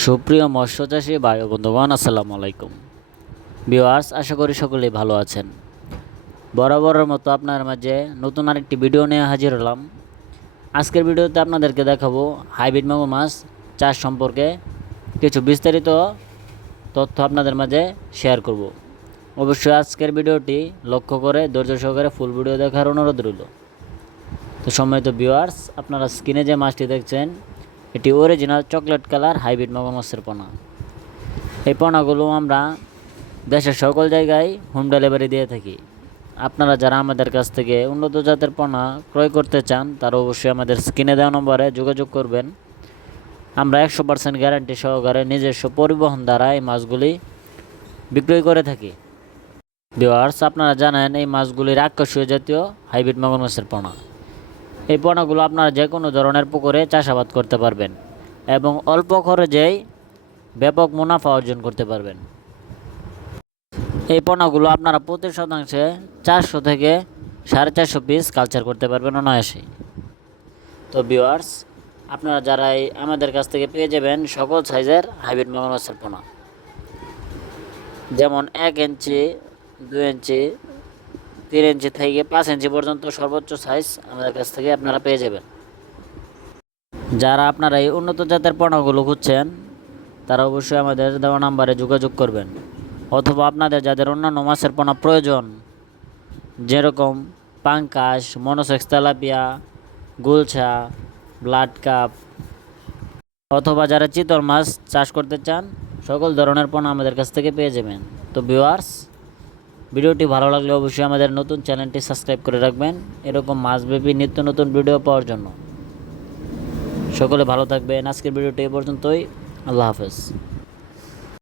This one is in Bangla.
সুপ্রিয় মৎস্য চাষী ভাই ও বন্ধুগণ, আসসালামু আলাইকুম। ভিউয়ার্স, আশা করি সকলেই ভালো আছেন। বরাবরের মতো আপনার মাঝে নতুন আরেকটি ভিডিও নিয়ে হাজির হলাম। আজকের ভিডিওতে আপনাদেরকে দেখাবো হাইব্রিড মাগুর মাছ চাষ সম্পর্কে কিছু বিস্তারিত তথ্য আপনাদের মাঝে শেয়ার করব। অবশ্যই আজকের ভিডিওটি লক্ষ্য করে ধৈর্য সহকারে ফুল ভিডিও দেখার অনুরোধ রইল। তো সম্মানিত ভিউয়ার্স, আপনারা স্ক্রিনে যে মাছটি দেখছেন এটি অরিজিনাল চকলেট কালার হাইব্রিড মাগুর মাছের পোনা। এই পোনাগুলো আমরা দেশের সকল জায়গায় হোম ডেলিভারি দিয়ে থাকি। আপনারা যারা আমাদের কাছ থেকে উন্নত জাতের পোনা ক্রয় করতে চান তারা অবশ্যই আমাদের স্ক্রিনে দেওয়া নম্বরে যোগাযোগ করবেন। আমরা 100% গ্যারান্টি সহকারে নিজস্ব পরিবহন দ্বারা এই মাছগুলি বিক্রয় করে থাকি। ভিউয়ার্স, আপনারা জানেন এই মাছগুলির আকর্ষণীয় জাতীয় হাইব্রিড মাগুর মাছের পোনা। এই পোনাগুলো আপনারা যে কোনো ধরনের পুকুরে চাষাবাদ করতে পারবেন এবং অল্প খরচেই ব্যাপক মুনাফা অর্জন করতে পারবেন। এই পোনাগুলো আপনারা প্রতি শতাংশে 400 থেকে 450 পিস কালচার করতে পারবেন অনায়াসেই। তো ভিউয়ার্স, আপনারা যারাই আমাদের কাছ থেকে পেয়ে যাবেন সকল সাইজের হাইব্রিড মাগুর মাছের পোনা, যেমন 1 ইঞ্চি, 2 ইঞ্চি, 3 ইঞ্চি থেকে 5 ইঞ্চি পর্যন্ত সর্বোচ্চ সাইজ আমাদের কাছ থেকে আপনারা পেয়ে যাবেন। যারা আপনারা এই উন্নত জাতের পোনাগুলো খুঁজছেন তারা অবশ্যই আমাদের দেওয়া নাম্বারে যোগাযোগ করবেন, অথবা আপনাদের যাদের অন্যান্য মাছের পোনা প্রয়োজন, যেরকম পাঙ্কাশ, মনোসেক্স তেলাপিয়া, গুলশা, ব্লাড কাপ, অথবা যারা চিতল মাছ চাষ করতে চান সকল ধরনের পোনা আমাদের কাছ থেকে পেয়ে যাবেন। তো ভিউয়ার্স, ভিডিওটি ভালো লাগলে অবশ্যই আমাদের নতুন চ্যানেলটি সাবস্ক্রাইব করে রাখবেন এরকম মাছব্যাপী নিত্য নতুন ভিডিও পাওয়ার জন্য। সকলে ভালো থাকবেন। আজকের ভিডিওটি এ পর্যন্তই। আল্লাহ হাফেজ।